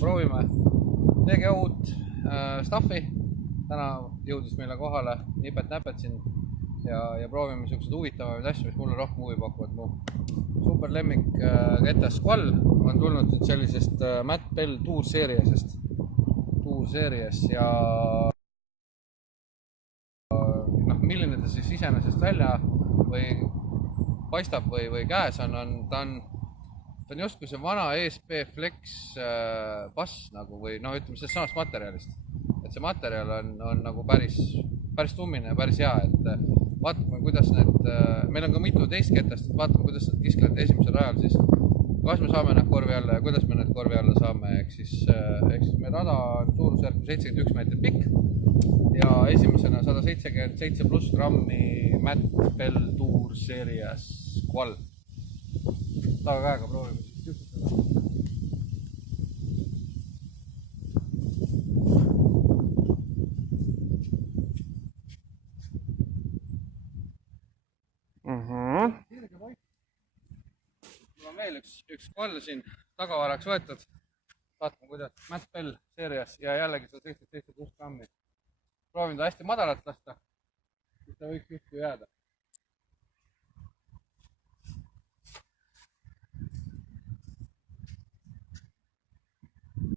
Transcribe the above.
Proovime TG uut staffi. Täna jõudis meile kohale nipet-näpet siin ja proovime niisuguseid huvitavaid asju, mis mulle rohkem huvi pakuvad. Mu super lemmik ketas Squall on tulnud nüüd sellisest Matt Bell Tour seerias ja milline ta siis iseenesest välja või paistab või käes on, ta on justkui see vana ESP Flex bass nagu või ütleme sellest samast materjalist. Et see materjal on nagu päris tummine ja päris hea, et vaatame, kuidas meil on ka mitu teist ketast, et vaatame, kuidas need kisklevad esimesel rajal siis, kas me saame need korvi alla ja kuidas me need korvi alla saame, ehk siis meie rada on suurusjärku 71 meetrit pikk ja esimesena 177 pluss grammi Matt Bell Tour seerias Squall. Tagakäega proovime siis küpsutada. Mul on veel üks Squall siin tagavaraks võetud. Vaatame, kuidas Matt Bell seerias ja jällegi 177 pluss grammi. Proovin ta hästi madalalt lasta, siis ta võiks justkui jääda.